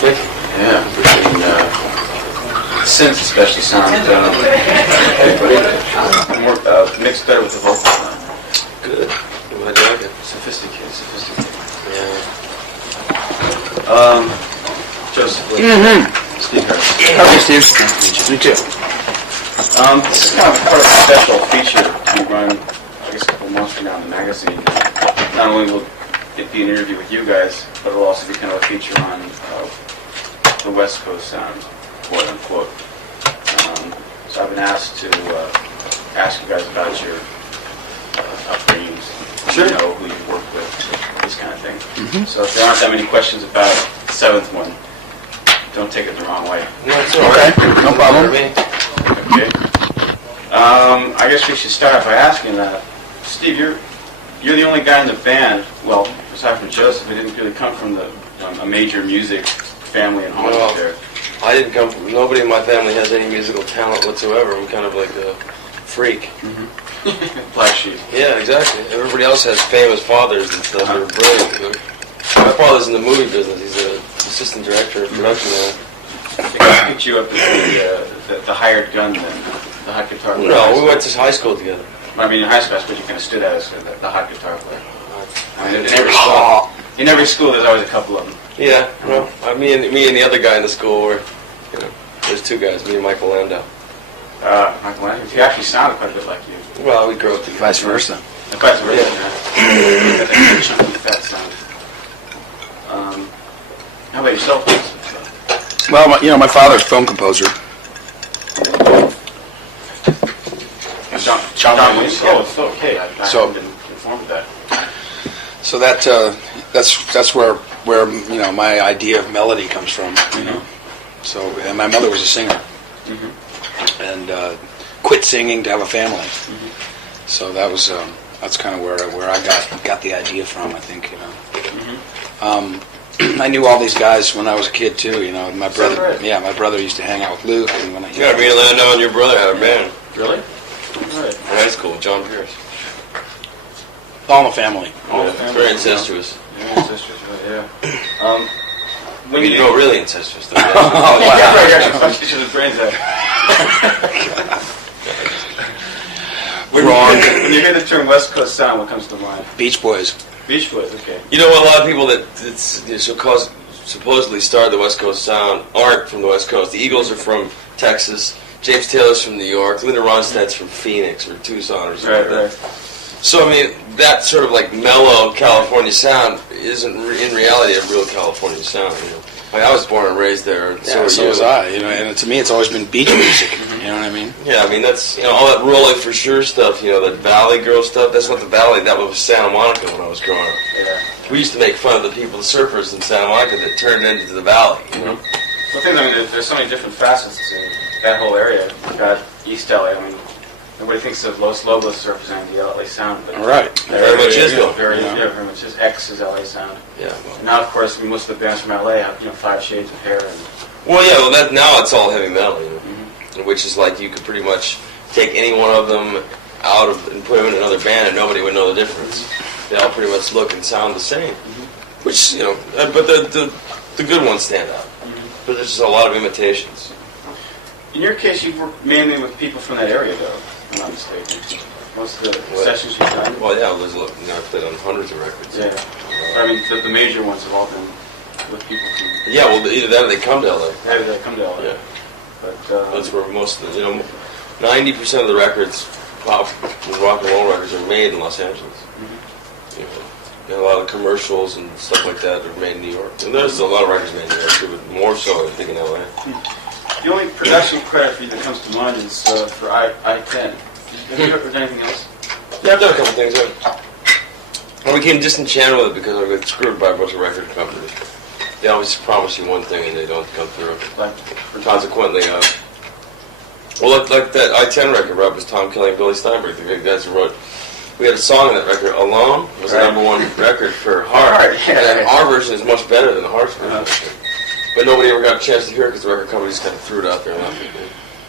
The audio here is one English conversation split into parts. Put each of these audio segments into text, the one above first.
Thank you. Yeah, synths especially sound more mixed better with the vocals now. Good. Glad you like it. Sophisticated. Yeah. Joseph. Steve Harris. Okay, Steve. Me too. This is kind of part of a special feature we run, I guess, a couple months from now in the magazine. Not only will it be an interview with you guys, but it'll also be kind of a feature on the West Coast sound, quote unquote. So I've been asked to ask you guys about your upbringings, Sure. you know, who you work with, this kind of thing. So if there aren't that many questions about the seventh one, don't take it the wrong way. No, it's all right. No problem. Okay. I guess we should start by asking Steve, you're the only guy in the band, well, aside from Joseph, who didn't really come from a major music family in Hollywood there. I didn't come from, nobody in my family has any musical talent whatsoever. I'm kind of like a freak. Black sheep. Yeah, exactly. Everybody else has famous fathers and stuff. They're brilliant. You know? My father's in the movie business. He's an assistant director of production now. I picked you up as the hired gun then, the hot guitar player. No, we went to high school together. I mean, in high school, I suppose you kind of stood out as the hot guitar player. I mean, in every school, there's always a couple of them. Yeah, well, me and the other guy in the school were, you know, there's two guys, me and Michael Landau. Michael Landau, he actually sounded quite a bit like you. Well, we grew up together. Vice versa. Vice versa, yeah. That chunky fat sound. How about yourself? Well, my father's film composer. John Williams? Oh, it's okay. I haven't been informed of that. So that's where my idea of melody comes from. You know. So and my mother was a singer, and quit singing to have a family. So that's kind of where I got the idea from. I think I knew all these guys when I was a kid too. You know, my brother. Right. Yeah, my brother used to hang out with Luke. And when me and Landau and your brother had a band. Really? Right. In high school, John Pierce. all in the family. Very incestuous. Very incestuous, right, yeah. When you know, really incestuous, though. Yeah, right. She should have brains out. Wrong. When you hear the term West Coast sound, what comes to mind? Beach Boys. Beach Boys, okay. You know, a lot of people that supposedly started the West Coast sound aren't from the West Coast. The Eagles are from Texas. James Taylor's from New York. Linda Ronstadt's from Phoenix or Tucson or something like that. So, I mean, that sort of like mellow California sound isn't in reality a real California sound, you know. I was born and raised there. And so was I. You know, and to me, it's always been beach music. You know what I mean? Yeah, I mean that's all that Rolling for Sure stuff. You know, that Valley Girl stuff. That's not the Valley. That was Santa Monica when I was growing up. Yeah. We used to make fun of the people, the surfers in Santa Monica that turned into the Valley. You know. Well, I mean, there's so many different facets to that whole area. You've got East LA. I mean, nobody thinks of Los Lobos surfers and the LA sound, but right. Very much is though. Very much is. X is LA sound. Yeah. Well. And now, of course, most of the bands from LA have 5 shades of hair. And Now it's all heavy metal, you know, which is like you could pretty much take any one of them out of and put them in another band and nobody would know the difference. They all pretty much look and sound the same, which but the good ones stand out. But there's just a lot of imitations. In your case, you've worked mainly with people from that area, though. If I'm not mistaken. Most of the sessions you've done. Well, yeah, I played on hundreds of records. Yeah. I mean, the major ones have all been with people from. Yeah, well, either that or they come to LA. Either they come to LA. Yeah. But that's where most of the 90% of the records, pop and rock and roll records, are made in Los Angeles. You know, a lot of commercials and stuff like that are made in New York, and there's a lot of records made in New York too, but more so I think in LA. The only production credit for you that comes to mind is for I-10. Have you ever done anything else? Yeah, I've done a couple things. I became disenchanted with it because I got screwed by a bunch of record companies. They always promise you one thing and they don't come through. Consequently, like that I-10 record, Rob, was Tom Kelly and Billy Steinberg, the great guys who wrote. We had a song on that record, Alone, was the #1 record for Heart. And our version is much better than the Heart's version. But nobody ever got a chance to hear it because the record companies kind of threw it out there.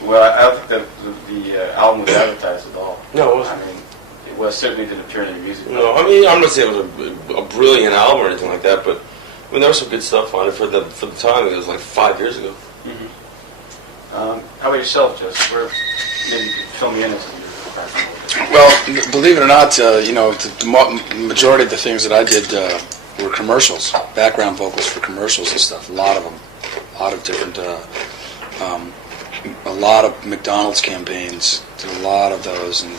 Well, I don't think the album was advertised at all. No, it wasn't. I mean, it certainly didn't appear in your music. No, I mean, I'm not saying it was a brilliant album or anything like that, but I mean, there was some good stuff on it for the time. It was like 5 years ago. How about yourself, Joseph? Maybe you could fill me in as your background. Well, believe it or not, the majority of the things that I did were commercials, background vocals for commercials and stuff. A lot of them, a lot of different, a lot of McDonald's campaigns. Did a lot of those, and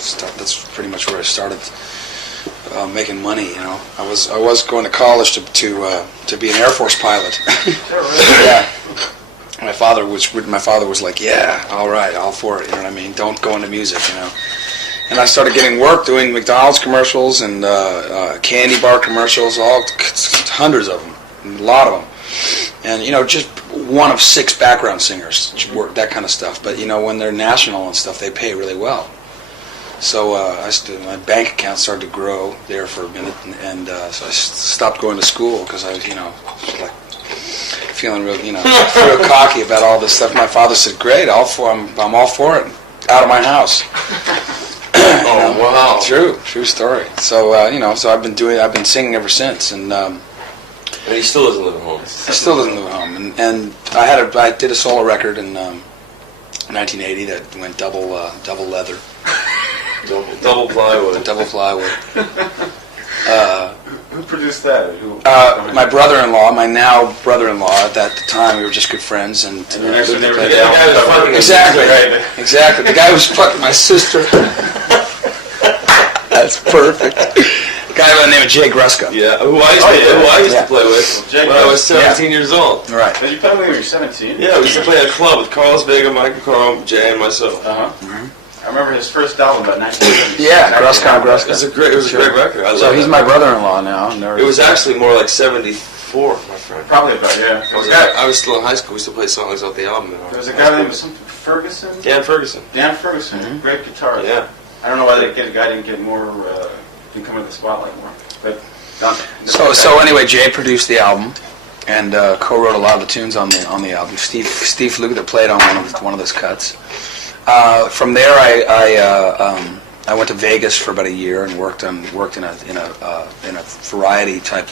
stuff. That's pretty much where I started making money. I was going to college to be an Air Force pilot. Yeah. My father was like, yeah, all right, all for it. You know what I mean? Don't go into music. And I started getting work doing McDonald's commercials and candy bar commercials, hundreds of them, a lot of them. And just one of 6 background singers work, that kind of stuff. But when they're national and stuff, they pay really well. So my bank account started to grow there for a minute, and so I stopped going to school because I was, like feeling real, real cocky about all this stuff. My father said, "Great, I'm all for it. Out of my house." Oh, wow! True story. So so I've been singing ever since, and he still doesn't live at home. He still doesn't live at home, and I did a solo record in 1980 that went double leather. Double plywood. Double plywood. Who produced that? My brother-in-law, my now brother-in-law. At that time, we were just good friends, and your next door neighbor. Exactly. The guy was fucking my sister. That's perfect. A guy by the name of Jay Graydon. Yeah, who I used to play with when I was 17 years old. Right. Did you play with him when you were 17? Yeah, we used to play at a club with Carlos Vega, Michael Carl, Jay, and myself. I remember his first album about 1970. Yeah, Graydon. It was a great record. So he's my brother-in-law now. It was actually more like 74, my friend. Probably about, yeah. I was still in high school. We used to play songs off the album. There was a guy named Ferguson? Dan Ferguson. Dan Ferguson, great guitarist. Yeah. I don't know why the guy didn't get more, didn't come into the spotlight more. But So anyway, Jay produced the album and co-wrote a lot of the tunes on the album. Steve Lukather played on one of those cuts. From there, I went to Vegas for about a year and worked in a variety type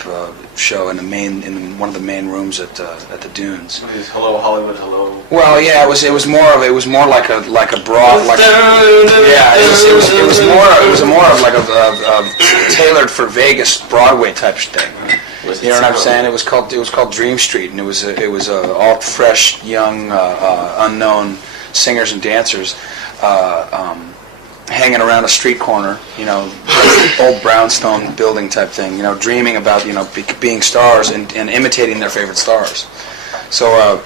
show in one of the main rooms at the Dunes. Hello Hollywood, hello. Well, yeah, it was more like a broad, like it was more of like a tailored for Vegas Broadway type thing. You know what I'm saying? It was called Dream Street, and it was all fresh, young, unknown singers and dancers hanging around a street corner, old brownstone building type thing, dreaming about being stars and imitating their favorite stars. So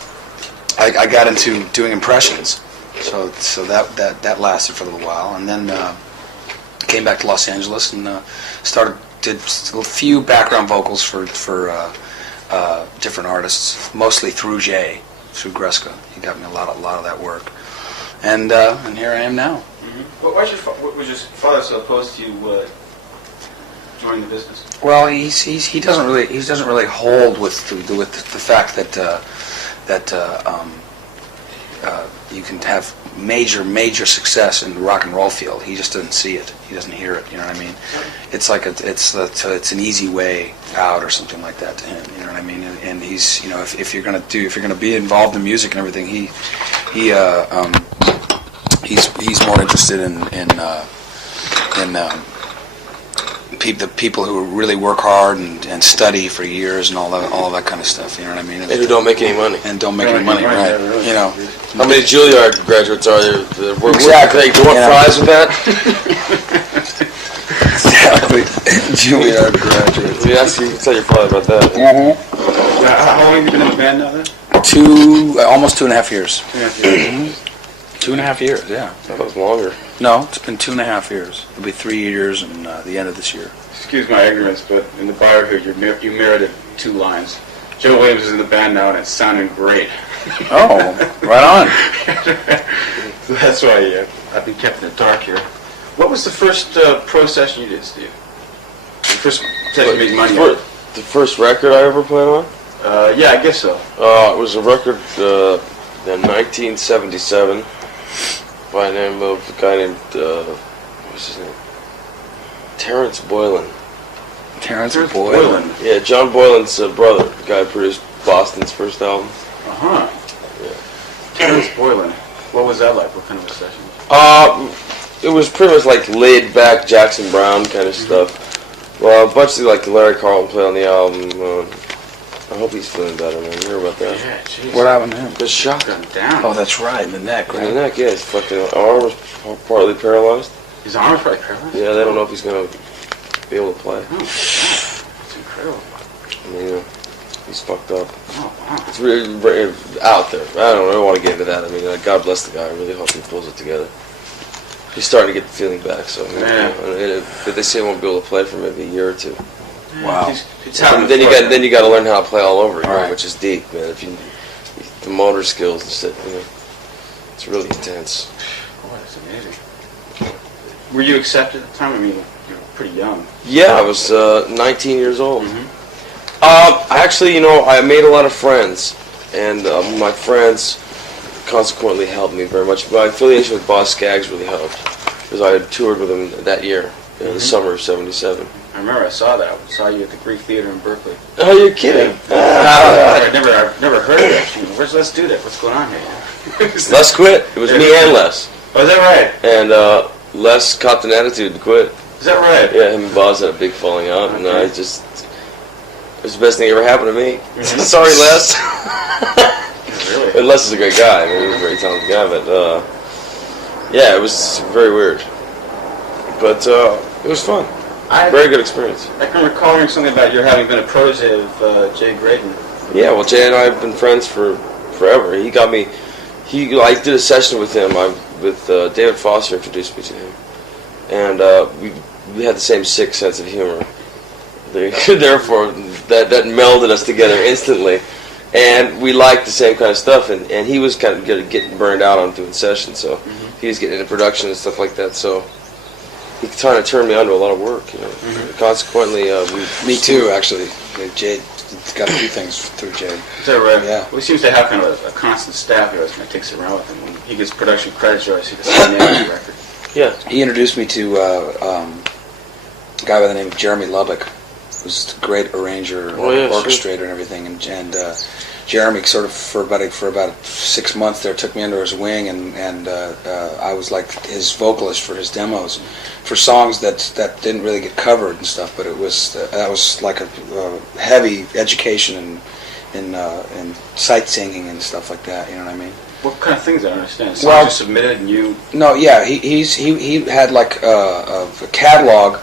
I got into doing impressions. So that lasted for a little while, and then came back to Los Angeles and did a few background vocals for different artists, mostly through Jay, through Graydon. He got me a lot of that work. And here I am now. Well, was your father so opposed to you joining the business? Well, he doesn't really hold with the fact that you can have major success in the rock and roll field. He just doesn't see it. He doesn't hear it. You know what I mean? It's like it's an easy way out or something like that to him. You know what I mean? And he's if you're gonna be involved in music and everything, he's more interested in the people who really work hard and study for years and all that kind of stuff. You know what I mean? And who don't make any money. And don't make any money, right? How many Juilliard graduates are there that work? Exactly. Do you want fries with that? Exactly. Juilliard graduates. You can tell your father about that. Mm-hmm. How long have you been in the band now then? Almost 2.5 years. 2.5 years. 2.5 years, yeah. That was longer. No, it's been 2.5 years. It'll be 3 years in the end of this year. Excuse my ignorance, but in the bio here, you merited 2 lines. Joe Williams is in the band now, and it's sounding great. Oh, right on. So that's why I've been kept in the dark here. What was the first pro session you did, Steve? The first session you made money on? The first record I ever played on? Yeah, I guess so. It was a record in 1977 by the name of a guy named, what's his name? Terrence Boylan. Terrence Boylan. Yeah, John Boylan's brother, the guy who produced Boston's first album. Uh-huh. Yeah. Terrence Boylan. What was that like? What kind of a session? It was pretty much like laid back Jackson Brown kind of stuff. Well, a bunch of like Larry Carlton played on the album. I hope he's feeling better, man. You hear about that? Yeah, jeez. What happened to him? The shot. Gone down. Oh, that's right, in the neck, In right? the neck, yeah. His fucking arm was partly paralyzed. His arm was probably paralyzed? Yeah, they don't know if he's going to be able to play. Oh, my God. That's incredible. I mean, he's fucked up. Oh, wow. It's really out there. I don't want to get into that. I mean, God bless the guy. I really hope he pulls it together. He's starting to get the feeling back, so but they say he won't be able to play for maybe a year or two. Wow. And then you got to learn how to play all over again, Right. which is deep, man. The motor skills and shit, it's really intense. Oh, that's amazing. Were you accepted at the time? I mean, you were pretty young. Yeah, I was 19 years old. Mm-hmm. Actually, I made a lot of friends, and my friends consequently helped me very much. My affiliation with Boss Skaggs really helped, because I had toured with him that year, in the summer of '77. I remember I saw that. I saw you at the Greek Theater in Berkeley. Oh, you're kidding? I've never heard of that. Let's do that. What's going on here? Les quit. It was me and Les. Oh, is that right? And Les copped an attitude and quit. Is that right? Yeah, him and Boz had a big falling out, and I just... It was the best thing that ever happened to me. Sorry, Les. Really? But Les is a great guy. I mean, he's a very talented guy, but... yeah, it was very weird. But it was fun. Very good experience. I can recall hearing something about your having been a protege of Jay Graydon. Yeah, well, Jay and I have been friends for forever. He got me... I did a session with him. David Foster introduced me to him. And we had the same sick sense of humor. Therefore, that melded us together instantly. And we liked the same kind of stuff. And he was kind of getting burned out on doing sessions, so he was getting into production and stuff like that. So he kind of turned me on to a lot of work. Consequently, Me too, actually. Jay got a few things through Jay. Is that right? Yeah. Well, he seems to have kind of a constant staff here that takes it around with him. When he gets production credits, you always see the same name on the record. Yeah. He introduced me to a guy by the name of Jeremy Lubbock, who's a great arranger, orchestrator, and everything. And Jeremy sort of for about 6 months there took me under his wing, and I was like his vocalist for his demos, for songs that didn't really get covered and stuff. But that was like a heavy education in sight singing and stuff like that. You know what I mean? What kind of things I don't understand? Songs Well, you submitted and you... No, yeah, he had like a catalog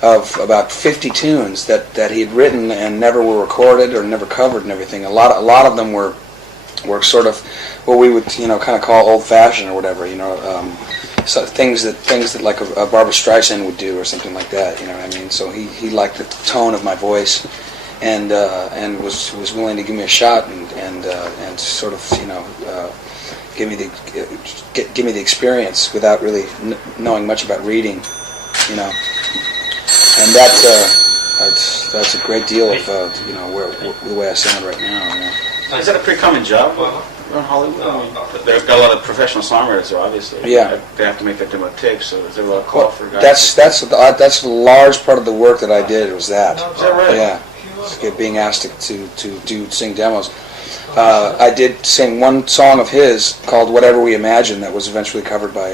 of about 50 tunes that he'd written and never were recorded or never covered and everything. A lot of them were sort of what we would kind of call old-fashioned or whatever. So things that like a Barbra Streisand would do or something like that. You know what I mean? So he liked the tone of my voice and was willing to give me a shot and sort of give me the experience without really knowing much about reading, and that's a great deal of the way I sound right now. Is that a pretty common job in Hollywood? I mean, they've got a lot of professional songwriters, there, obviously. Yeah. They have to make their demo tapes, so is there a lot of call for guys? That's a large part of the work that I did was that. Is that right? Yeah, being asked to sing demos. I did sing one song of his called "Whatever We Imagine" that was eventually covered by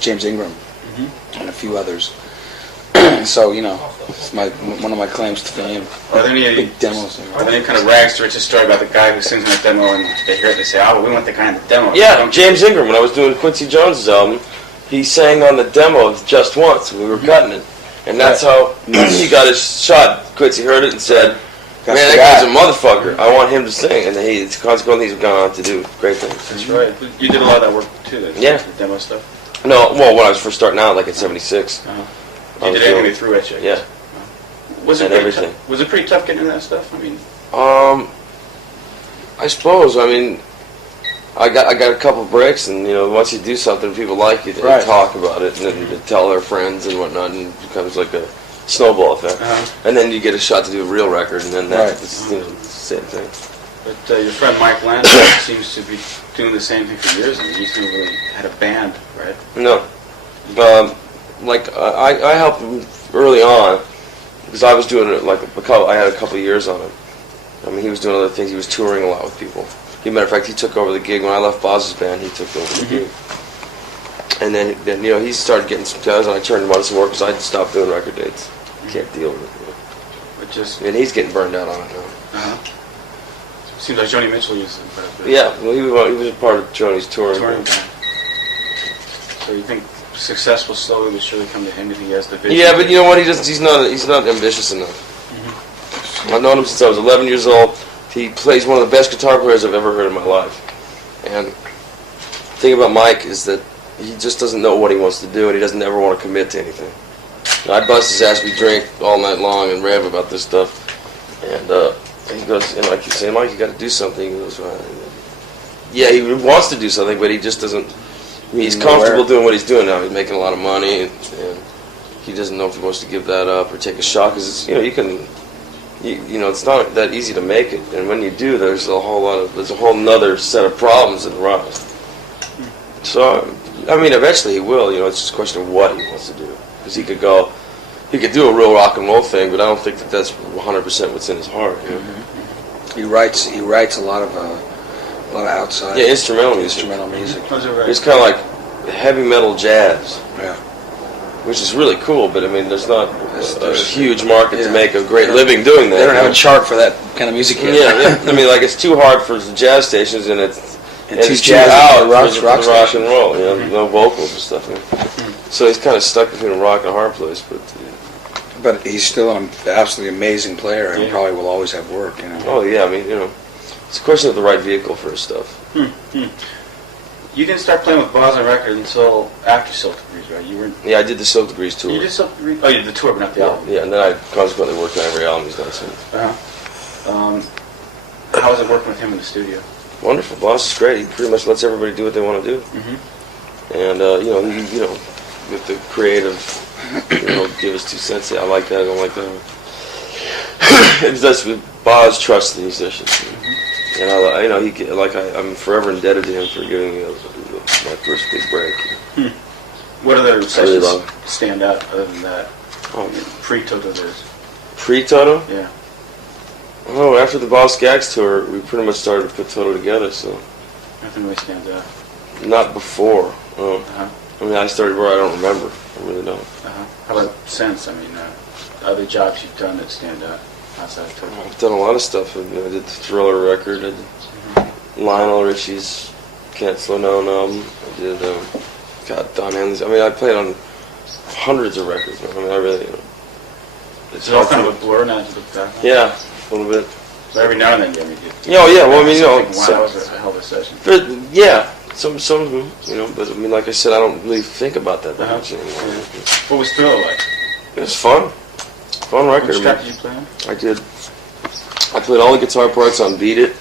James Ingram and a few others. So it's one of my claims to fame. Are there any big demos? Are there any kind of rags to riches story about the guy who sings on a demo and they hear it, they say, "Oh, well, we want the guy in the demo"? Yeah, James Ingram. When I was doing Quincy Jones's album, he sang on the demo just once. We were cutting it, and that's how he got his shot. Quincy heard it and said, "Man, that guy's a motherfucker. I want him to sing." And then consequently, he's gone on to do great things. That's right. You did a lot of that work too, the demo stuff? No, well, when I was first starting out, like in '76. You did everything through it, yeah. Was it everything. Was it pretty tough getting into that stuff? I mean, I suppose. I mean, I got a couple breaks, and once you do something, people like you. They talk about it, and then they tell their friends and whatnot, and it becomes like a snowball effect. And then you get a shot to do a real record, and then that's the same thing. But your friend Mike Landau seems to be doing the same thing for years. I mean, he's never really had a band, right? No. I helped him early on, because I was doing it like I had a couple of years on it. I mean, he was doing other things. He was touring a lot with people. As a matter of fact, he took over the gig when I left Boz's band. He took over the gig, and then he started getting some jazz, and I turned him on to some work because I stopped doing record dates. Can't deal with it. And he's getting burned out on it now. Seems like Joni Mitchell used it quite a bit. Yeah, well, he was a part of Joni's touring band. So you think success will slowly but surely come to him if he has the vision? Yeah, but you know what? He's not ambitious enough. I've known him since I was 11 years old. He plays one of the best guitar players I've ever heard in my life. And the thing about Mike is that he just doesn't know what he wants to do, and he doesn't ever want to commit to anything. I bust his ass, we drink all night long and rave about this stuff. And he goes, and I keep saying, Mike, you got to do something. He goes, yeah, he wants to do something, but he just doesn't. I mean, he's comfortable doing what he's doing now. He's making a lot of money, and he doesn't know if he wants to give that up or take a shot. Because it's not that easy to make it. And when you do, there's a whole nother set of problems that arise. So, I mean, eventually he will. It's just a question of what he wants to do. Because he could do a real rock and roll thing, but I don't think that's 100% what's in his heart. He writes a lot of outside. Yeah, instrumental music. It's kind of like heavy metal jazz. Yeah. Which is really cool, but I mean, there's not a huge market to make a great living doing that. They don't have a chart for that kind of music yet. Yeah. I mean, like it's too hard for the jazz stations, and it's too jazz out for rock and roll. No vocals and stuff. So he's kind of stuck between a rock and a hard place, but he's still an absolutely amazing player, and probably will always have work. Oh yeah, I mean, it's a question of the right vehicle for his stuff. You didn't start playing with Boz on record until after Silk Degrees, right? Yeah, I did the Silk Degrees tour. You did Silk Degrees? Oh, you did the tour, but not the album. Yeah, and then I consequently worked on every album he's done since. How was it working with him in the studio? Wonderful. Boz is great. He pretty much lets everybody do what they want to do. And with the creative, give us 2 cents. Yeah, I like that. I don't like that. Boz trusts the musicians. And I'm forever indebted to him for giving me my first big break. What other sessions stand out other than that? Pre-Toto days. Pre-Toto? Yeah. Oh, after the Boz Gags tour, we pretty much started to put Toto together. So nothing really stands out. Not before. I mean, I started where I don't remember. I really don't. How about since? I mean, other jobs you've done that stand out outside of Toto? I've done a lot of stuff. I did the Thriller record. I did Lionel Richie's Can't Slow Down album. I did Don Henley's. I mean, I played on hundreds of records. I mean, I really. It's all kind of a blur now to look back on. Yeah, a little bit. So every now and then, you yeah. Well, I mean, wow, that was a hell of a session. Yeah. Some of them, but I mean, like I said, I don't really think about that much anymore. What was Thriller like? It was fun. Fun record. Which track did you play on? I played all the guitar parts on Beat It,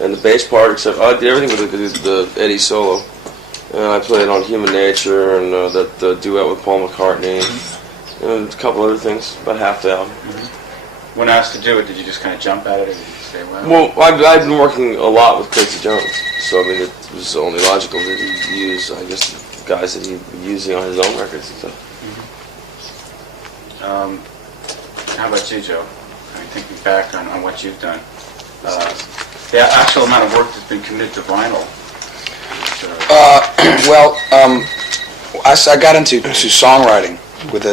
and the bass part, except I did everything with the Eddie solo. And I played on Human Nature and that duet with Paul McCartney, and a couple other things, about half the album. When asked to do it, did you just kind of jump at it, or did you say, well? Well, I've been working a lot with Quincy Jones, so I mean, it was only logical that he use, I guess, the guys that he was using on his own records and stuff. How about you, Joe? I mean, thinking back on what you've done, the actual amount of work that's been committed to vinyl. I got into songwriting with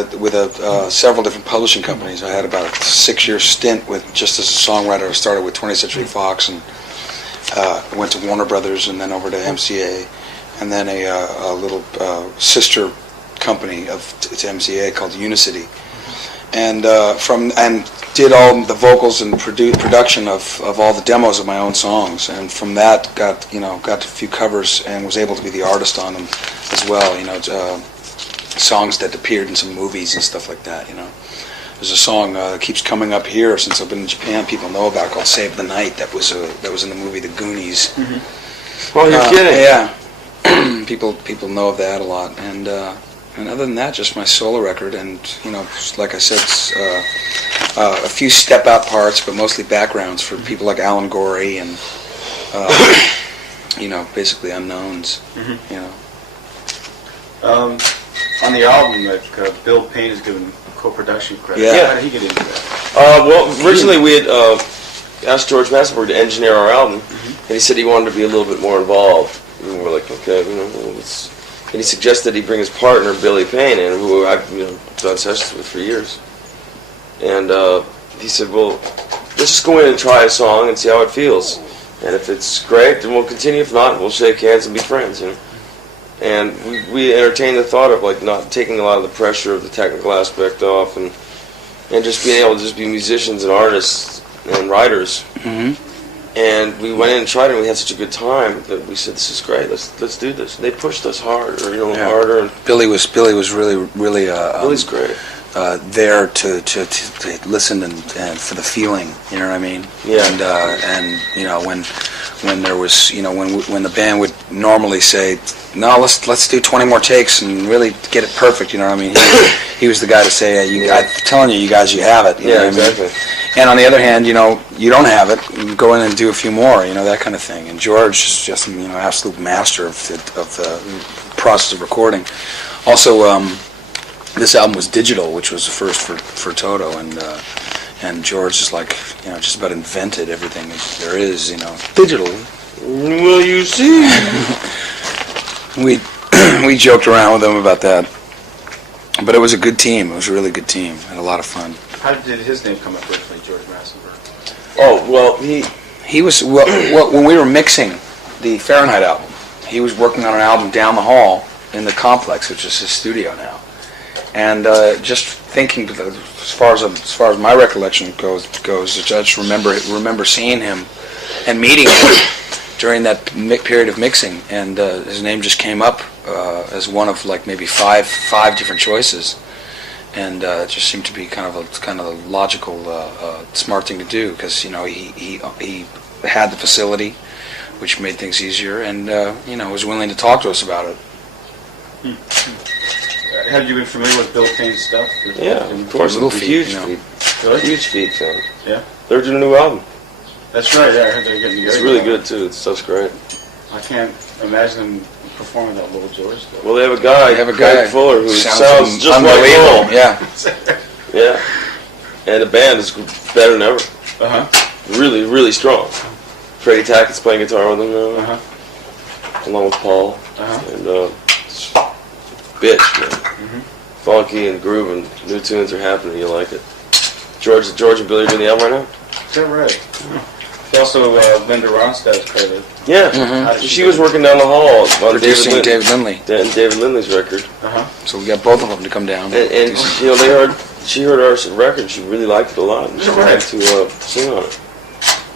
several different publishing companies. I had about a 6-year stint just as a songwriter. I started with 20th Century Fox and went to Warner Brothers and then over to MCA, and then a little sister company to MCA called Unicity, and did all the vocals and production of all the demos of my own songs, and from that got a few covers and was able to be the artist on them as well. Songs that appeared in some movies and stuff like that. There's a song that keeps coming up here since I've been in Japan. People know about called "Save the Night." That was in the movie The Goonies. Oh, you're kidding? Yeah, people know of that a lot, and other than that, just my solo record, and like I said, a few step out parts, but mostly backgrounds for people like Alan Gorey and basically unknowns. On the album, like Bill Payne is given co-production credit. Yeah. How did he get into that? Well, originally we had asked George Massenburg to engineer our album, and he said he wanted to be a little bit more involved. And we were like, okay, and he suggested he bring his partner Billy Payne in, who I've done sessions with for years. And he said, well, let's just go in and try a song and see how it feels. And if it's great, then we'll continue. If not, we'll shake hands and be friends. And we entertained the thought of like not taking a lot of the pressure of the technical aspect off, and just being able to just be musicians and artists and writers. And we went in and tried it, and we had such a good time that we said, "This is great. Let's do this." And they pushed us harder, harder. And Billy was really Billy's great. There to listen and for the feeling, you know what I mean? Yeah. And when there was when the band would normally say, no, let's do 20 more takes and really get it perfect, you know what I mean? He was the guy to say, I'm telling you guys, you have it. You know what exactly. I mean? And on the other hand, you don't have it, you go in and do a few more, that kind of thing. And George is just absolute master of the process of recording. Also, this album was digital, which was the first for Toto, and George is like, just about invented everything there is, digital. Well, you see. We joked around with him about that, but it was a good team. It was a really good team. Had a lot of fun. How did his name come up originally, George Massenburg? Oh, well, he was when we were mixing the Fahrenheit album, he was working on an album down the hall in the complex, which is his studio now. And just thinking, as far as my recollection goes, I just remember seeing him and meeting him during that period of mixing, and his name just came up as one of like maybe five different choices, and it just seemed to be kind of a logical, smart thing to do, because he had the facility, which made things easier, and was willing to talk to us about it. Have you been familiar with Bill Payne's stuff? Yeah, of course. Little Feat, huge Feat. Really? Huge Feat fan. Yeah? They're doing a new album. That's right, yeah, I heard they're getting together. It's really good, too. It's stuff's great. I can't imagine them performing that Little George stuff. Well, they have a guy, Craig Fuller, who sounds just unbelievable. like Yeah. Yeah. And the band is better than ever. Really, really strong. Freddie Tackett's playing guitar with them now, along with Paul. And bitch, man. Funky and groove and new tunes are happening. You like it. George and Billy are doing the album right now. Is that right? Also, Linda Ronstadt's credited. Yeah. She was working down the hall on Producing David Lindley. David Lindley's record. So we got both of them to come down. And she heard our record. She really liked it a lot, and she wanted to sing on it.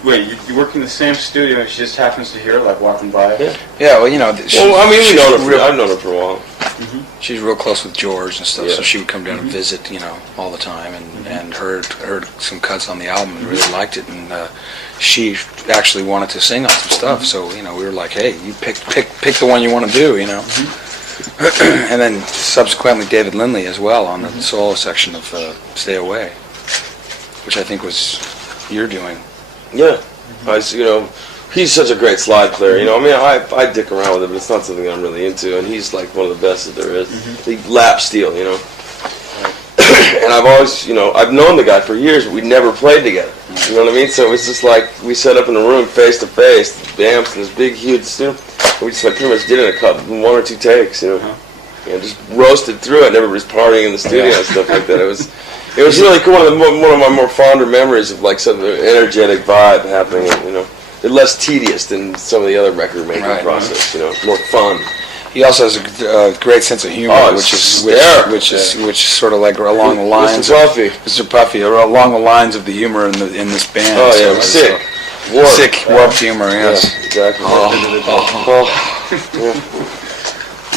Wait, you work in the same studio and she just happens to hear it, like walking by? Yeah, well, I've known her for a while. She's real close with George and stuff, so she would come down and visit, all the time, and heard some cuts on the album and really liked it, and she actually wanted to sing on some stuff, so we were like, hey, you pick the one you want to do, And then subsequently David Lindley as well on the solo section of Stay Away, which I think was your doing. Yeah, he's such a great slide player. I dick around with him, but it's not something I'm really into. And he's like one of the best that there is. He lap steel, And I've always, I've known the guy for years, but we never played together. You know what I mean? So it's just like we set up in a room face to face, the amps in this big, huge studio. We just pretty much did it in one or two takes, and just roasted through it. And everybody's partying in the studio and stuff like that. It was really cool. One of my more fonder memories of like some energetic vibe happening. It's less tedious than some of the other record making process. More fun. He also has a great sense of humor, which is sort of like along the lines Mr. Puffy, along the lines of the humor in this band. Oh yeah, sick, warped humor. Yes, yeah, exactly.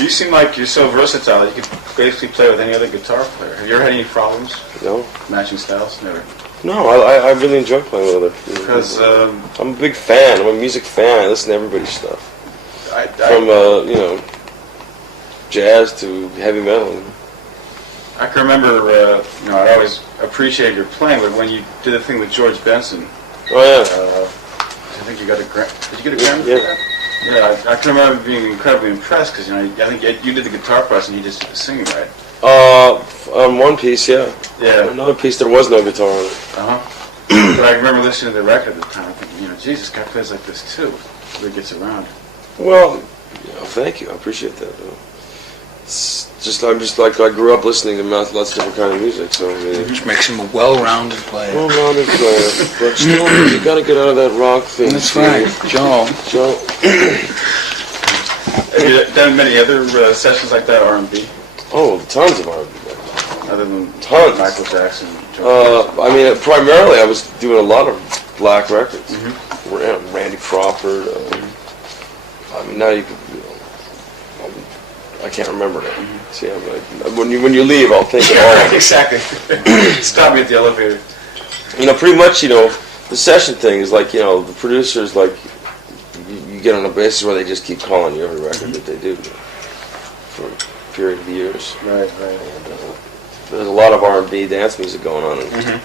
You seem like you're so versatile. You could basically play with any other guitar player. Have you ever had any problems? No. Matching styles? Never. No, I really enjoy playing with other. Because I'm a big fan. I'm a music fan. I listen to everybody's stuff. From jazz to heavy metal. I can remember. I always appreciated your playing, but when you did the thing with George Benson. Oh yeah. I think you got a Grammy. Did you get a Grammy for that? Yeah, I can remember being incredibly impressed because I think you did the guitar parts and he just did the singing, right? On one piece, yeah. Yeah. Another piece, there was no guitar on it. But I remember listening to the record at the time, thinking, Jesus, this guy plays like this too. Really gets around. Well, thank you. I appreciate that. It's just I grew up listening to lots of different kind of music, so Which makes him a well-rounded player. Well-rounded player, but still, you got to get out of that rock thing. That's right, Joe. Have you done many other sessions like that, R&B? Oh, tons of R&B. Other than Tons. Michael Jackson? I mean, primarily I was doing a lot of black records. Randy Crawford. I mean, now you could. I can't remember now. See, when you leave, I'll think of all. Exactly. Stop me at the elevator. Pretty much, the session thing is like, the producers, like, you get on a basis where they just keep calling you every record that they do for a period of years. Right. And, there's a lot of R&B dance music going on, and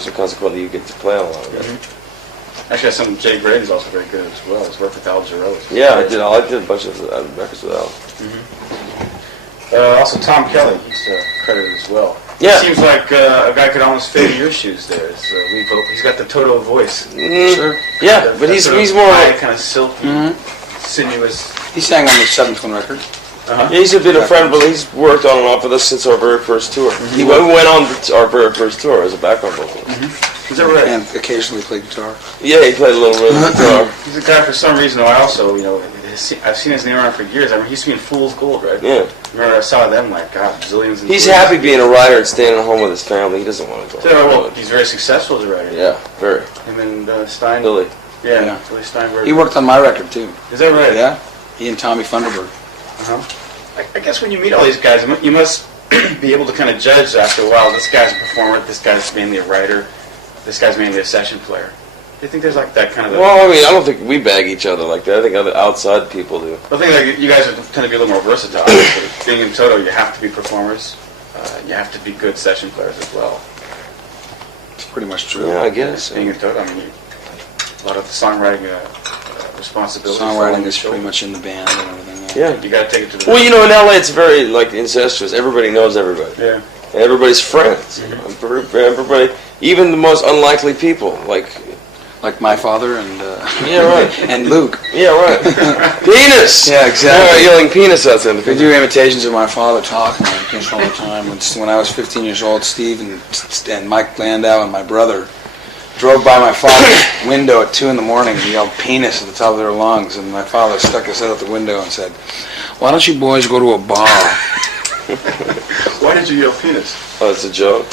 so consequently you get to play a lot of it. Actually, some Jay Graydon's also very good as well. He's worked with Al Jarreau. Yeah, I did a bunch of records with Al. Also, Tom Kelly, he's credited as well. Yeah. It seems like a guy could almost fit in your shoes there. He's got the Toto voice. Sure. Yeah, but he's more high, kind of silky, sinuous. He sang on the 7th One record. Yeah, he's a bit of a friend, but he's worked on and off with us since our very first tour. He went on our very first tour as a background vocalist. Is that right? And occasionally played guitar. Yeah, he played a little bit of guitar. He's a guy, for some reason, I also, I've seen his name around for years. I mean, he used to be in Fool's Gold, right? Yeah. Remember, I saw them, zillions and He's zillions. happy being a writer and staying at home with his family. He doesn't want to go. Well, he's very successful as a writer. Yeah, very. Him and Stein. Billy. Yeah, Billy Steinberg. He worked on my record, too. Is that right? Yeah. He and Tommy Thunderbird. I guess when you meet all these guys, you must be able to kind of judge after a while. This guy's a performer. This guy's mainly a writer. This guy's mainly a session player. Do you think there's like that kind of? Well, I mean, I don't think we bag each other like that. I think other outside people do. I think you guys tend to be a little more versatile. Being in Toto, you have to be performers. You have to be good session players as well. It's pretty much true. Yeah, I guess. Being in Toto, I mean, a lot of the songwriting responsibilities. Songwriting is pretty much in the band and everything. Yeah. You got to take it to the. Well, in LA, it's very incestuous. Everybody knows everybody. Yeah. And everybody's friends. Everybody, even the most unlikely people, like my father and yeah, right, and Luke. Yeah, right. Penis. Yeah, exactly. Yelling penis out there. We do imitations of my father talking like this all the time. When I was 15 years old, Steve and Mike Landau and my brother drove by my father's window at 2 in the morning and yelled penis at the top of their lungs, and my father stuck his head out the window and said, "Why don't you boys go to a bar?" Why did you yell penis? Oh, it's a joke.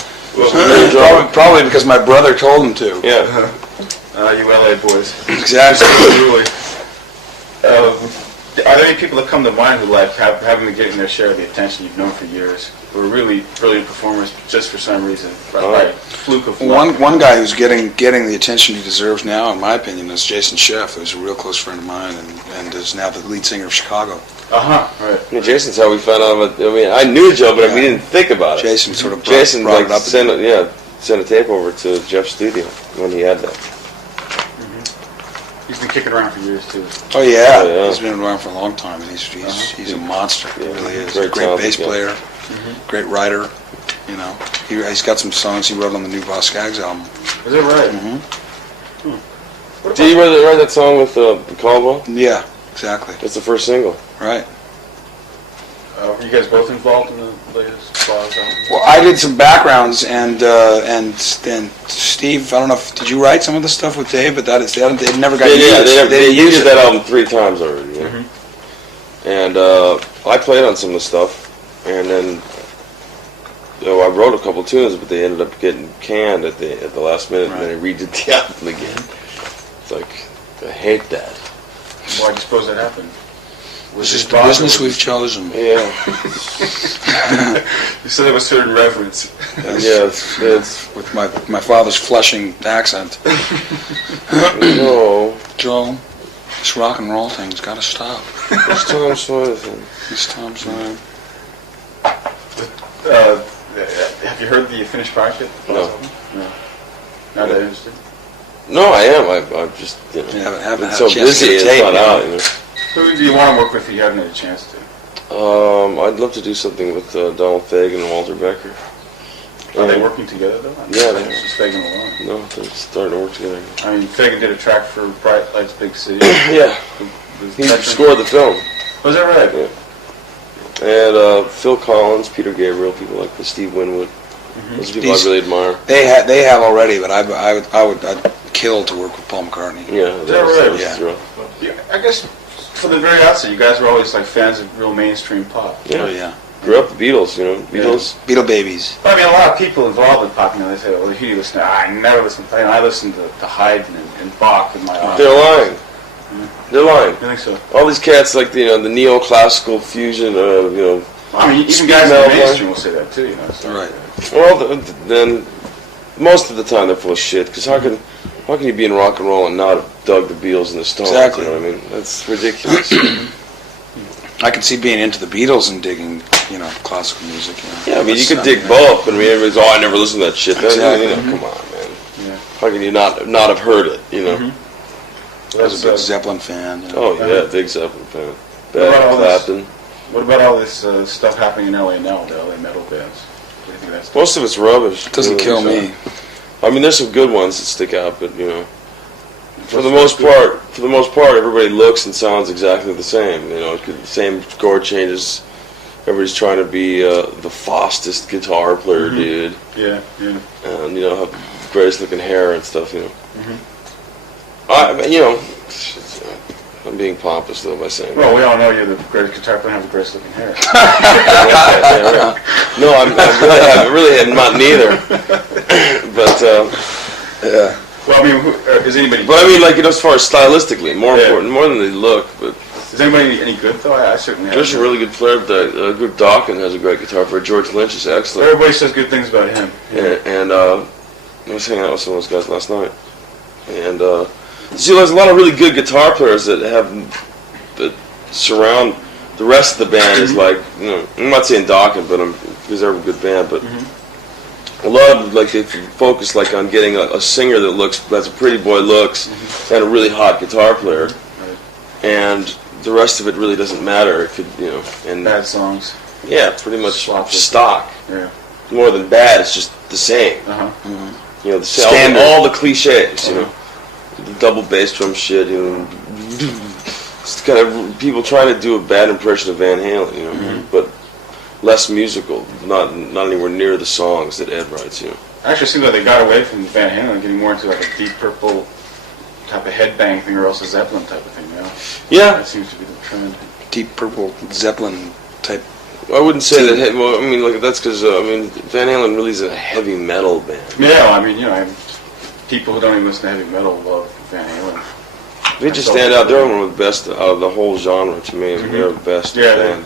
Probably because my brother told him to. Yeah. You LA boys. Exactly. Are there any people that come to mind who haven't been getting their share of the attention you've known for years, who are really brilliant performers just for some reason, by fluke of luck? One guy who's getting the attention he deserves now, in my opinion, is Jason Scheff, who's a real close friend of mine and is now the lead singer of Chicago. Right. I mean, Jason's how we found out about. I mean, I knew Joe, but we didn't think about it. Jason sort of brought it up. Sent a tape over to Jeff's studio when he had that. He's been kicking around for years too. Oh yeah. He's been around for a long time, and he's a monster. He really is. Great bass player, great writer. He's got some songs he wrote on the new Boss Skaggs album. Is that right? Did you write that song with Caldwell? Yeah, exactly. That's the first single. Right. Were you guys both involved in the latest Boss album? Well, I did some backgrounds, and Steve, I don't know did you write some of the stuff with Dave? But they never got used. They used that album 3 times already. Yeah. And I played on some of the stuff, and then I wrote a couple tunes, but they ended up getting canned at the last minute, and then I redid the album again. It's like, I hate that. Why do you suppose that happened? This is the business we've chosen. Yeah. You said it with certain reverence. Yes, with my father's Flushing accent. No. Joe, this rock and roll thing's got to stop. It's Tom Sawyer thing. It's Tom Sawyer. Have you heard the finished product yet? No. Not that interested? No, I am. I've just, You haven't been had so a chance to busy get a it's tape, not you know? out, you know. Who do you want to work with if you haven't had a chance to? I'd love to do something with Donald Fagen and Walter Becker. Are they working together, though? Yeah, they are. Just Fagan alone. No, they're starting to work together. I mean, Fagan did a track for Bright Lights, Big City. Yeah, he scored the film. Was that right? Yeah. And Phil Collins, Peter Gabriel, people like Steve Winwood. Those are people I really admire. They have already, but I'd kill to work with Paul McCartney. Yeah, Is that right? Yeah. I guess for the very outset, you guys were always like fans of real mainstream pop. Yeah. Oh, yeah. Grew up the Beatles, you know. Beatles. Beatle babies. But I mean, a lot of people involved with pop, you know, they say, well, who do you listen to? I never listen to Fagan. I listen to Haydn and Bach in my office. They're lying. They're lying. I think so. All these cats like the neoclassical fusion, you know. I mean, even Speed guys in metal, the mainstream will say that too, you know. So, Right. Well, then most of the time they're full of shit. Because how can you be in rock and roll and not have dug the Beatles and the Stones? Exactly. You know what I mean? That's ridiculous. I could see being into the Beatles and digging, classical music. Yeah, I mean, you could dig both, but I mean, everybody's, I never listened to that shit. Exactly. Come on, man. Yeah. How can you not have heard it, you know? I was a big Zeppelin fan. Oh, yeah, big Zeppelin fan. What about all Clapton. What about all this stuff happening in LA now, the LA metal bands? What do you think of that stuff? Most of it's rubbish. It doesn't kill me. I mean, there's some good ones that stick out, but, for the most part, everybody looks and sounds exactly the same. The same chord changes. Everybody's trying to be the fastest guitar player, dude. Yeah. And have the greatest looking hair and stuff. I'm being pompous though by saying. Well, we all know you're the greatest guitar player and have the greatest looking hair. Yeah, right. No, I really am not neither. But yeah. Well, I mean, is anybody? But I mean, as far as stylistically, more important, more than they look. But is anybody any good though? I certainly have. There's a really good player. Group Dawkins has a great guitar player. George Lynch is excellent. Everybody says good things about him. Yeah. And I was hanging out with some of those guys last night. And see, there's a lot of really good guitar players that surround the rest of the band. Is like, I'm not saying Dawkins, but because they're a good band, but. A lot of they focus on getting a singer that's a pretty boy looks, and a really hot guitar player, and the rest of it really doesn't matter. It could and bad songs. Yeah, pretty much Sloppy. stock. Yeah. More than bad, it's just the same. The standard, all the cliches. The double bass drum shit. It's kind of people trying to do a bad impression of Van Halen. But. Less musical, not anywhere near the songs that Ed writes. Actually, it seems like they got away from Van Halen and getting more into a Deep Purple type of headbang thing, or else a Zeppelin type of thing. Yeah, that seems to be the trend. Deep Purple Zeppelin type. I wouldn't say that. Well, I mean, that's because Van Halen really is a heavy metal band. Yeah, I mean, people who don't even listen to heavy metal love Van Halen. They just stand out. They're one of the best out of the whole genre to me. They're the best band.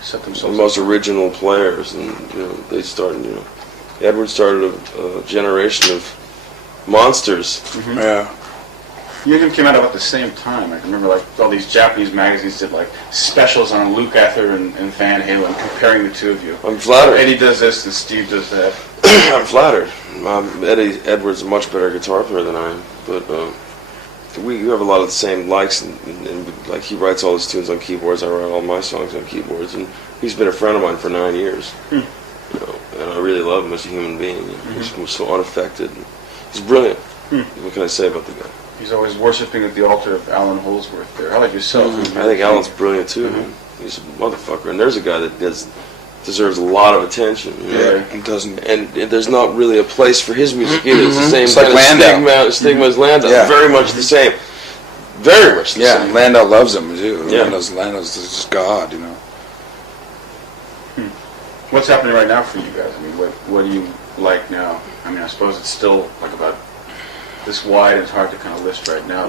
The most original players, and they started. Edward started a generation of monsters. Yeah. You came out about the same time. I can remember all these Japanese magazines did specials on Lukather and Van Halen, comparing the two of you. I'm flattered. Eddie does this and Steve does that. I'm flattered. Edward's a much better guitar player than I am, but we have a lot of the same likes, and he writes all his tunes on keyboards. I write all my songs on keyboards, and he's been a friend of mine for 9 years. And I really love him as a human being. He's so unaffected. He's brilliant. What can I say about the guy? He's always worshiping at the altar of Alan Holdsworth there. How about yourself? I think Alan's brilliant too. He's a motherfucker, and there's a guy that deserves a lot of attention. It doesn't. And there's not really a place for his music either. It's the same It's like Landau. stigma as Landau. Yeah. Very much the same. Very much the same. Landau loves him too. Yeah. Landau's just God, What's happening right now for you guys? I mean, what do you like now? I mean, I suppose it's still about this wide, and it's hard to kind of list right now.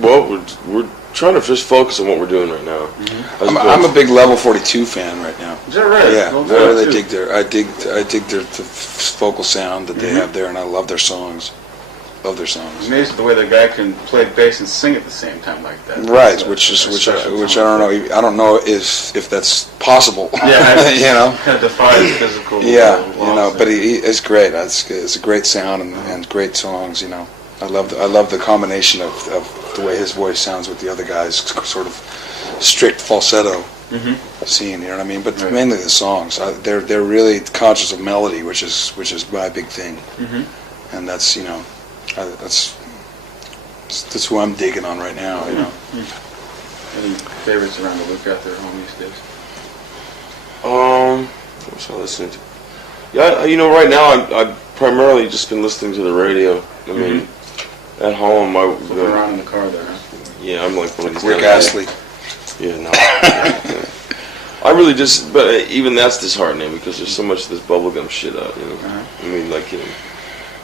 But we're trying to just focus on what we're doing right now. I'm a big Level 42 fan right now. Is that right? Yeah, Well, I really dig I dig their vocal sound that they have there, and I love their songs. Love their songs. It's amazing the way the guy can play bass and sing at the same time like that. Right, which I don't know. I don't know if that's possible. Yeah, kind of defies physical. Yeah, but it's great. It's a great sound and great songs. I love the combination of the way his voice sounds with the other guys, sort of strict falsetto scene. You know what I mean? But mainly the songs. They're really conscious of melody, which is my big thing. And that's that's who I'm digging on right now. You know. Any favorites around the Lukather home these days? What was I listening to? Yeah, right now I've primarily just been listening to the radio. I mean, at home, Flipping around in the car there, huh? Yeah, I'm like one of these Rick guys. Astley. Yeah, no. I really just, but even that's disheartening because there's so much of this bubblegum shit out, you know. I mean, like,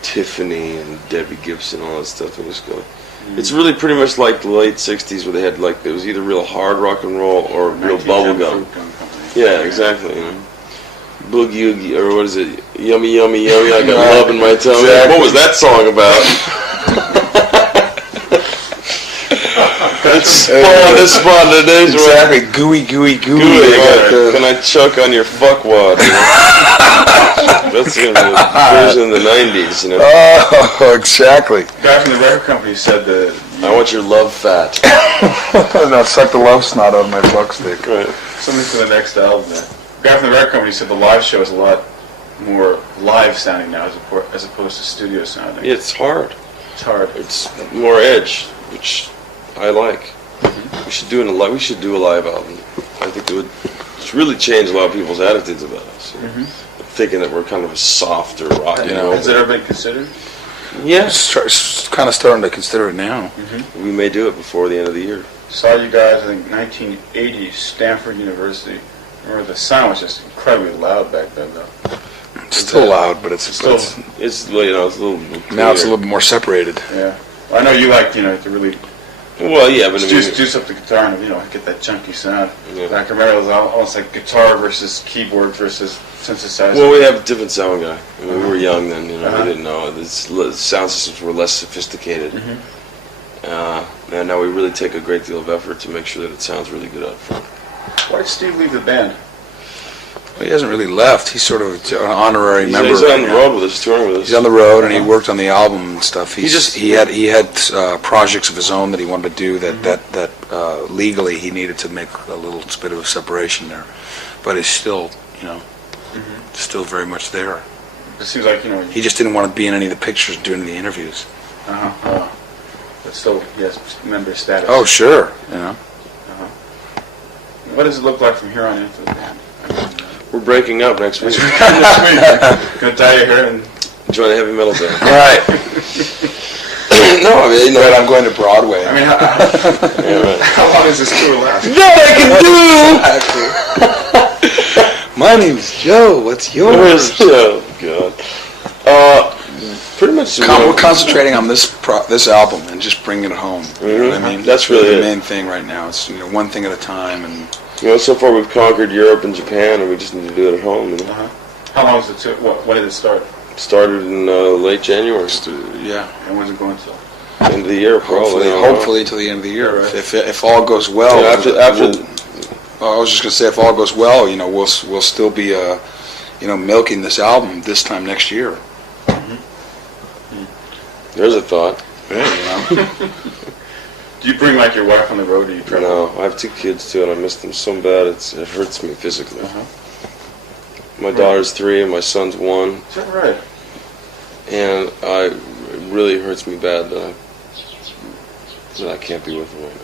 Tiffany and Debbie Gibson, all that stuff, and just go. It's really pretty much like the late 60s where they had, like, it was either real hard rock and roll or real bubblegum. Yeah, exactly, Boogie Oogie, or what is it? Yummy, yummy, yummy, I got love in my tummy. Exactly. What was that song about? It's spawned today's exactly. Gooey, gooey, gooey. Can I chuck on your fuckwad? That's going to be a version in the 90s, Oh, exactly. The guy from the record company said that... I want your love fat. No, suck the love snot out of my fuck stick. Right. Something for the next album there. The guy from the record company said the live show is a lot more live sounding now as opposed to studio sounding. Yeah, it's hard. It's hard. It's more edge, which I like. We should do a live album. I think it would really change a lot of people's attitudes about us. Thinking that we're kind of a softer rock. Has it ever been considered? Yeah. It's kind of starting to consider it now. We may do it before the end of the year. Saw you guys, I think, 1980, Stanford University. Remember, the sound was just incredibly loud back then, though. It's still loud, but it's it's a little now it's a little bit more separated. Yeah. I know you like, to really well, yeah, but juice up the guitar and, get that chunky sound. Yeah. I can remember it was almost like guitar versus keyboard versus synthesizer. Well, we have a different sound guy. I mean, we were young then, we didn't know. The sound systems were less sophisticated. And now we really take a great deal of effort to make sure that it sounds really good up front. Why did Steve leave the band? Well, he hasn't really left. He's sort of an honorary member. He's on the road with us, touring with us. He's on the road, and he worked on the album and stuff. He had projects of his own that he wanted to do that legally he needed to make a little bit of a separation there, but he's still still very much there. It seems like he just didn't want to be in any of the pictures doing the interviews. But still, he has member status. Oh, sure. What does it look like from here on in for the band? We're breaking up next week. Gonna dye your hair and join a heavy metal band. Right. No, but I'm going to Broadway. I mean, how long does this tour last? That I can do! My name's Joe. What's yours? Oh, God. Pretty much. We're concentrating on this album and just bringing it home. You know what I mean? That's really the main thing right now. It's one thing at a time. And so far we've conquered Europe and Japan, and we just need to do it at home. How long was it? When did it start? Started in late Januari. Yeah. And when's it going till? End of the year, probably. Hopefully till the end of the year. Right. If all goes well. I was just gonna say, if all goes well, we'll still be milking this album this time next year. There's a thought. Yeah, Do you bring your wife on the road, or you travel? No, I have 2 kids too, and I miss them so bad it hurts me physically. My daughter's 3 and my son's 1. Is that right? And it really hurts me bad that I can't be with them right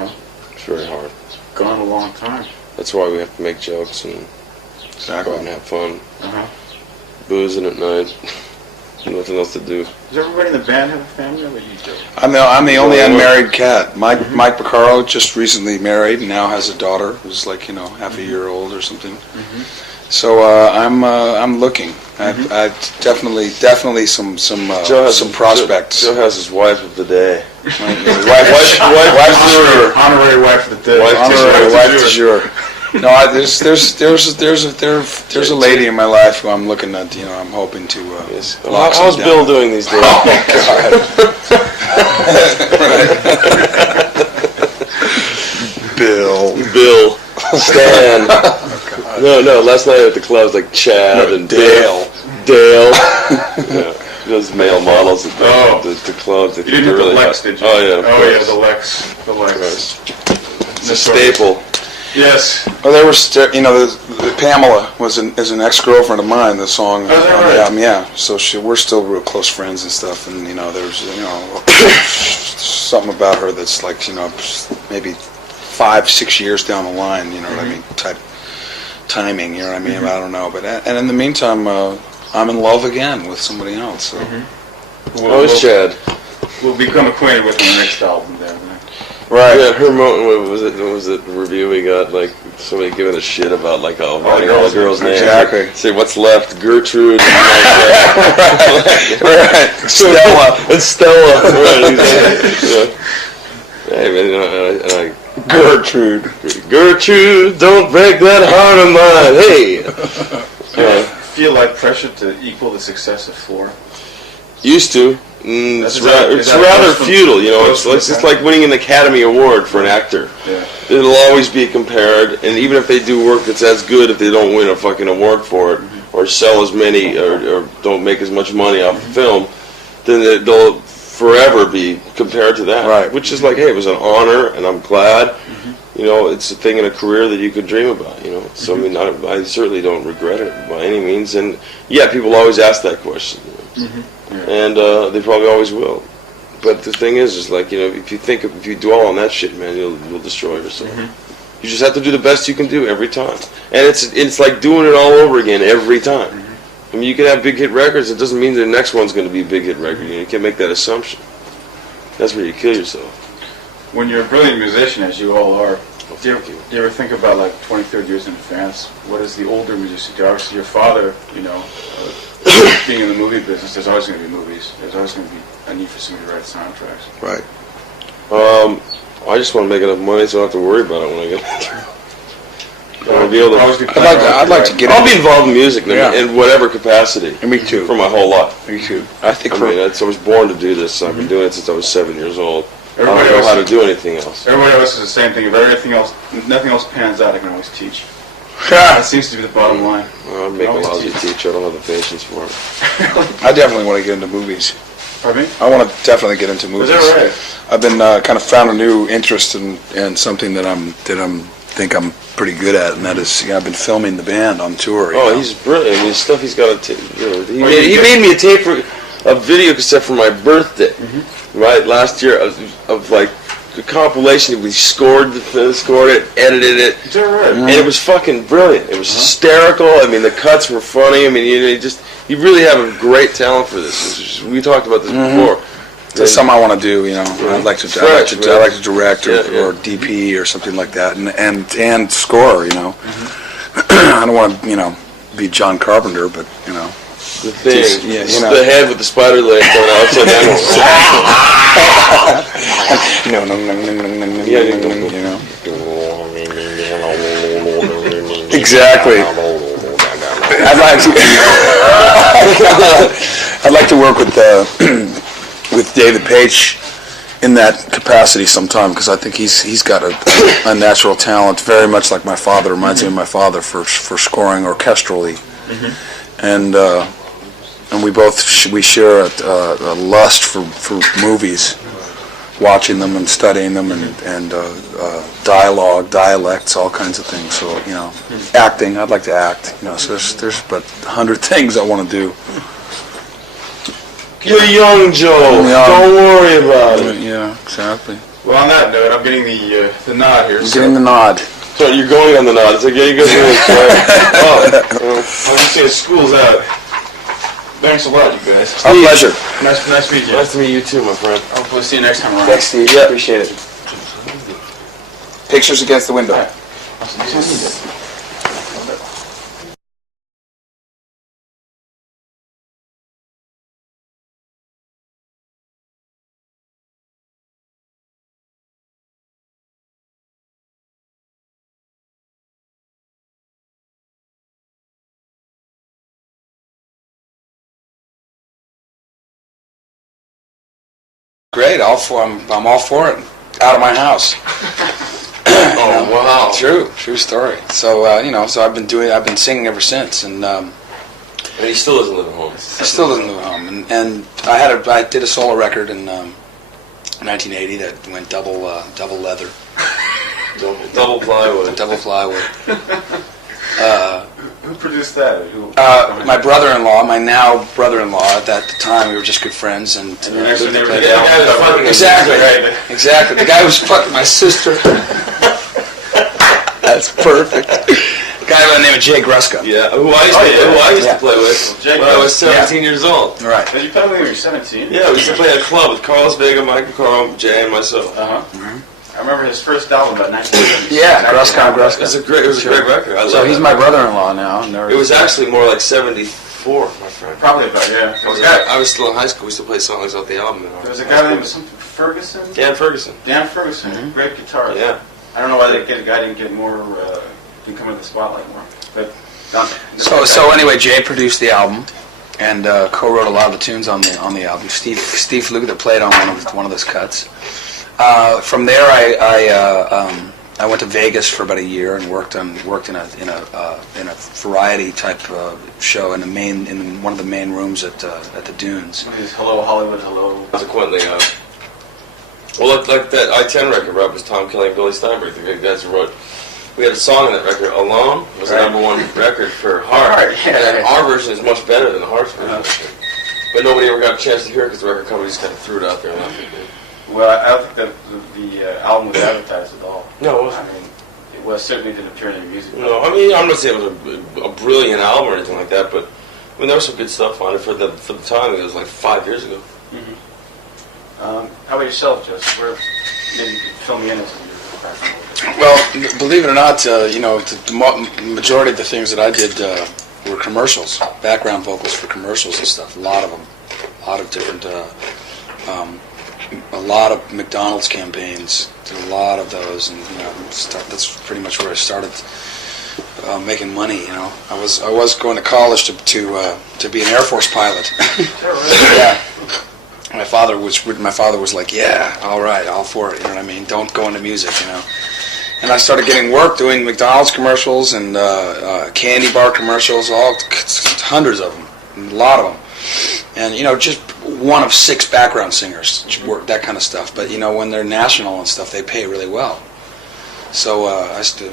now. It's very hard. Gone a long time. That's why we have to make jokes and go out and have fun. Boozing at night. Nothing else to do. Does everybody in the band have a family, or are you joking? I'm the only unmarried cat. Mike Piccaro just recently married and now has a daughter who's half a year old or something. So I'm looking. I've definitely some prospects. Joe has his wife of the day. Honorary wife of the day. Wife du jour. No, there's a lady in my life who I'm looking at. I'm hoping to. Yes. How's Bill doing these days? Oh God. Bill. Stan. No. Last night at the club was like Chad and Dale. Yeah. those male models at the clubs. You didn't have the Lex, did you? Oh yeah. Oh yeah, the Lex. The Lex. It's a staple. Yes. Well, they were, the Pamela is an ex-girlfriend of mine. The song, oh, is that right? Yeah. So we're still real close friends and stuff. And there's something about her that's like maybe 5-6 years down the line. You know what I mean? Type timing. You know what I mean? I don't know. But and in the meantime, I'm in love again with somebody else. So. Chad. We'll become acquainted with the next album then. Right. Yeah, her what was it review we got, like somebody giving a shit about like all the girls' names. Exactly. Say what's left, Gertrude and right. Stella. And Stella. Right, exactly. Yeah. Hey man, and I Gertrude, don't break that heart of mine. Hey. Feel like pressure to equal the success of 4? Used to. It's rather futile, It's just like winning an Academy Award for an actor. Yeah. It'll always be compared, and even if they do work that's as good, if they don't win a fucking award for it, or sell as many, or don't make as much money off the film, then they'll forever be compared to that. Right. Which is like, hey, it was an honor, and I'm glad. It's a thing in a career that you could dream about. So I mean, I certainly don't regret it by any means. And yeah, people always ask that question. And they probably always will. But the thing is like, if you dwell on that shit, man, you'll destroy yourself. You just have to do the best you can do every time. And it's like doing it all over again every time. I mean, you can have big hit records. It doesn't mean the next one's going to be a big hit record. You can't make that assumption. That's where you kill yourself. When you're a brilliant musician, as you all are, do you ever think about like 20, 30 years in advance? What does the older musician do? Obviously, your father, being in the movie business, there's always going to be movies. There's always going to be a need for somebody to write soundtracks. Right. I just want to make enough money so I don't have to worry about it when I get there. I'd like to get. I'll be involved in music in whatever capacity. And me too. For my whole life. Me too. I was born to do this. I've been doing it since I was 7 years old. I don't know how to do anything else. Everybody else is the same thing. If nothing else pans out, I can always teach. That seems to be the bottom line. Well, I'm making a lousy teacher. I don't have the patience for it. I definitely want to get into movies. Pardon me? I want to definitely get into movies. Is that right? I've been kind of found a new interest in something that I'm pretty good at, and that is I've been filming the band on tour. He's brilliant. I mean, stuff he's got to he made me a video cassette for my birthday, right last year of like a compilation. We scored it, edited it, is that right? and it was fucking brilliant. It was hysterical. I mean, the cuts were funny. I mean, you really have a great talent for this. We talked about this before. That's something I want to do. I'd like to direct or DP or something like that, and score. I don't want to be John Carpenter, but the thing, the head with the spider leg going outside down. Exactly. I'd like to work with David Page in that capacity sometime, because I think he's got a natural talent, very much like my father. Reminds me of my father for scoring orchestrally, and we share a lust for movies, watching them and studying them, and dialogue, dialects, all kinds of things. So acting. I'd like to act. So there's about 100 things I want to do. You're young, Joe. Don't worry about it. Yeah, exactly. Well, on that note, I'm getting the nod here. I'm getting the nod. So you're going on the nod. It's like, yeah, you guys are I'm just saying, school's out. Thanks a lot, you guys. Our pleasure. Nice to meet you. Nice to meet you too, my friend. Hopefully see you next time around. Thanks, Steve. Yeah. Appreciate it. Pictures against the window. Right. Great. I'm all for it. Out of my house. Oh wow! True story. So so I've been singing ever since, and And he still doesn't live at home. He still doesn't live at home. And I did a solo record in 1980 that went double leather. Double plywood. Double plywood. Who produced that? My brother-in-law, my now brother-in-law. At that time, we were just good friends, and exactly, right? Exactly. The guy who was fucking my sister. That's perfect. A guy by the name of Jay Graydon. Yeah, who I used to play with when I was 17 years old. Right. Did you play when you were 17? Yeah, we used to play at a club with Carlos Vega, Michael Carl, Jay, and myself. I remember his first album about 1970. Yeah, Graydon. It was a great record. So he's my brother-in-law now. It was actually more like 74, my friend. Probably about, yeah. I was still in high school. We used to play songs off the album. There was a guy named Ferguson? Dan Ferguson. Dan Ferguson, great guitarist. Yeah. I don't know why the guy didn't get more, didn't come into the spotlight more. But So anyway, Jay produced the album and co-wrote a lot of the tunes on the album. Steve Lukather played on one of those cuts. From there, I went to Vegas for about a year and worked in a variety type show in one of the main rooms at the Dunes. Hello Hollywood, hello. Consequently, like that I-10 record, right, was Tom Kelly and Billy Steinberg, the guys who wrote. We had a song on that record. Alone was the #1 record for Heart. Yeah. And our version is much better than the Heart's version. But nobody ever got a chance to hear it because the record company just kind of threw it out there. And Well, I don't think that the album was advertised at all. No, it wasn't. I mean, it certainly didn't appear in your music. No, I mean, I'm not saying it was a brilliant album or anything like that, but I mean, there was some good stuff on it for the time. It was like 5 years ago. Mm-hmm. How about yourself, Joseph? Maybe you could fill me in as your background. Well, believe it or not, the majority of the things that I did were commercials, background vocals for commercials and stuff. A lot of them, a lot of different, a lot of McDonald's campaigns. Did a lot of those, and that's pretty much where I started making money. I was going to college to be an Air Force pilot. Yeah. My father was like, yeah, all right, all for it. You know what I mean? Don't go into music, And I started getting work doing McDonald's commercials and candy bar commercials, hundreds of them, a lot of them. And just one of 6 background singers work that kind of stuff. But when they're national and stuff, they pay really well. So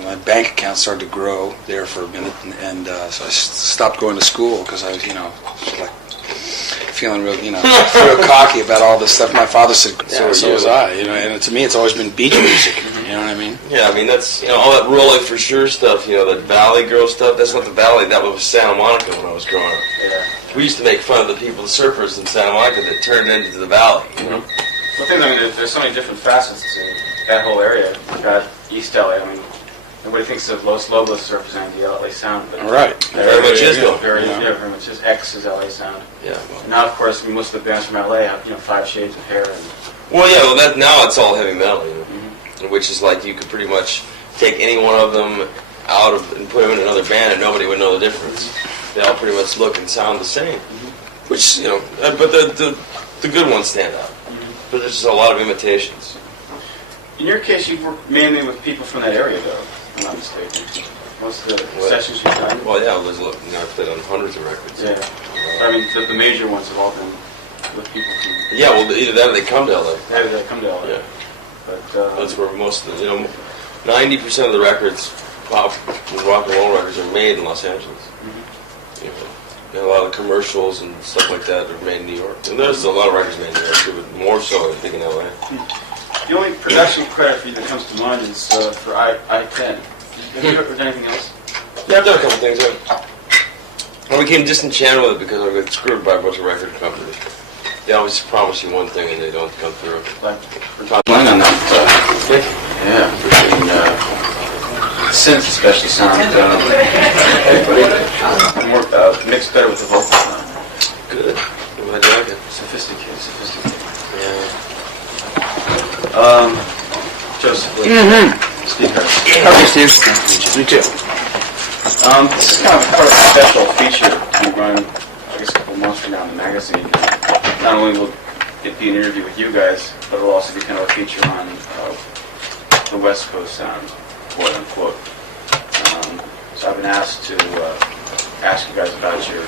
my bank account started to grow there for a minute, and so I stopped going to school because I was, like feeling real, real cocky about all this stuff. My father said, so was I, and to me it's always been beach music, you know what I mean? Yeah, I mean, that's, all that Rural Life for Sure stuff, that Valley Girl stuff, that's not the Valley, that was Santa Monica when I was growing up. Yeah. We used to make fun of the people, the surfers in Santa Monica that turned into the Valley, Well, there's so many different facets to that whole area. You've got East LA, nobody thinks of Los Lobos surfers and the LA sound. But right. Very much is, though. Very much is. X is LA sound. Yeah. Well. Now, of course, most of the bands from LA have, 5 shades of hair. Now it's all heavy metal, which is like you could pretty much take any one of them out of and put them in another band and nobody would know the difference. They all pretty much look and sound the same, which, but the good ones stand out. But there's just a lot of imitations. In your case, you've worked mainly with people from that area, though, if I'm not mistaken. Most of the sessions you've done? Well, yeah, I've played on hundreds of records. Yeah. The major ones have all been with people from... Yeah, well, either that or they come to LA. Yeah, they come to LA. Yeah. But, that's where most of the, 90% of the records, rock and roll records, are made in Los Angeles. A lot of commercials and stuff like that are made in New York. And there's a lot of records made in New York, too, but more so, I think, in LA. The only production credit for you that comes to mind is for I-10. Have you ever done anything else? Yeah, I've done a couple things. I became disenchanted with it because I got screwed by a bunch of record companies. They always promise you one thing and they don't come through. Like, we're talking on that. Yeah, synths especially sound more mixed better with the vocals now. Good. I'm glad you like it. Sophisticated. Yeah. Joseph. Steve. Okay, Steve. Me too. This is kind of part of a special feature we run, I guess, a couple months from now in the magazine. Not only will it be an interview with you guys, but it'll also be kind of a feature on the West Coast sound, quote unquote. So I've been asked to ask you guys about your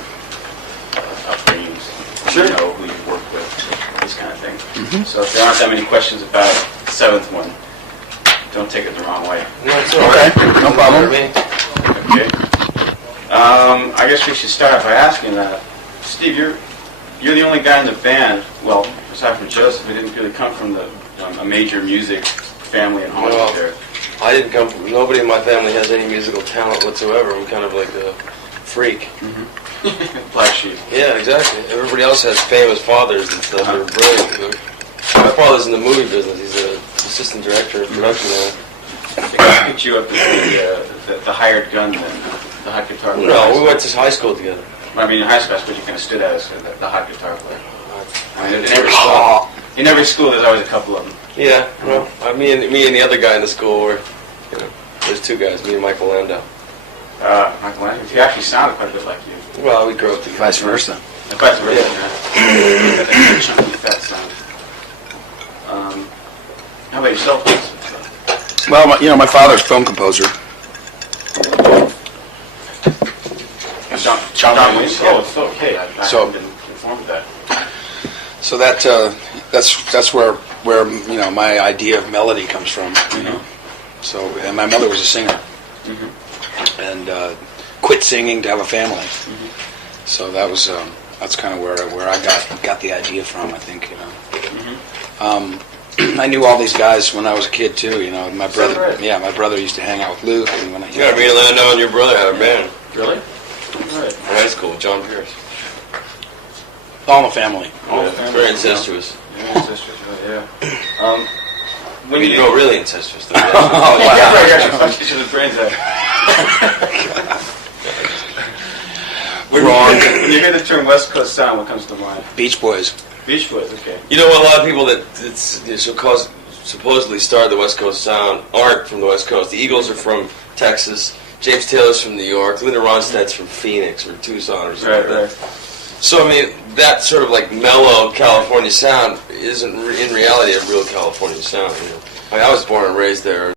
upbringings, Sure. you know who you've worked with, this kind of thing. So if there aren't that many questions about the seventh one, don't take it the wrong way. No, it's all right. No problem. Okay. I guess we should start off by asking Steve, you're the only guy in the band, well, aside from Joseph, who didn't really come from a major music family in Hollywood Well, there. I didn't come from, nobody in my family has any musical talent whatsoever. I'm kind of like a freak. Black sheep. Yeah, exactly. Everybody else has famous fathers and stuff. They're brilliant. My father's in the movie business. He's an assistant director of production now. They picked you up as the hired gun then, the hot guitar player. No, we went to high school together. I mean, in high school, I suppose you kind of stood out as the hot guitar player. I mean, in every school, there's always a couple of them. Yeah, well, me and the other guy in the school were, you know, there's two guys, me and Michael Landau. Michael Landau, he actually sounded quite a bit like you. Well, we grew up together. Vice versa. Vice versa, yeah. That chunky fat sound. How about yourself? Well, my father's film composer. John Williams? Oh, it's okay. I So- haven't been informed of that. So that's where my idea of melody comes from. You know. So and my mother was a singer, and quit singing to have a family. So that's kind of where I got the idea from. I think I knew all these guys when I was a kid too. You know, my brother. Right. Yeah, my brother used to hang out with Luke, and when Yeah, me and Landau and your brother had a band Really? Right. in high school with John Pierce. all in the family. Oh, Yeah, very incestuous. Yeah, sisters, right, yeah. I When mean, you no, really incestuous. Though. Oh, yeah, wow. right, yeah, fuck each other's brains out. Wrong. When you hear the term West Coast sound, what comes to mind? Beach Boys. Beach Boys, okay. You know, a lot of people that supposedly started the West Coast sound aren't from the West Coast. The Eagles are from Texas. James Taylor's from New York. Linda Ronstadt's from Phoenix or Tucson or something like that. So, I mean, that sort of like mellow California sound isn't in reality a real California sound. You know? I mean, I was born and raised there.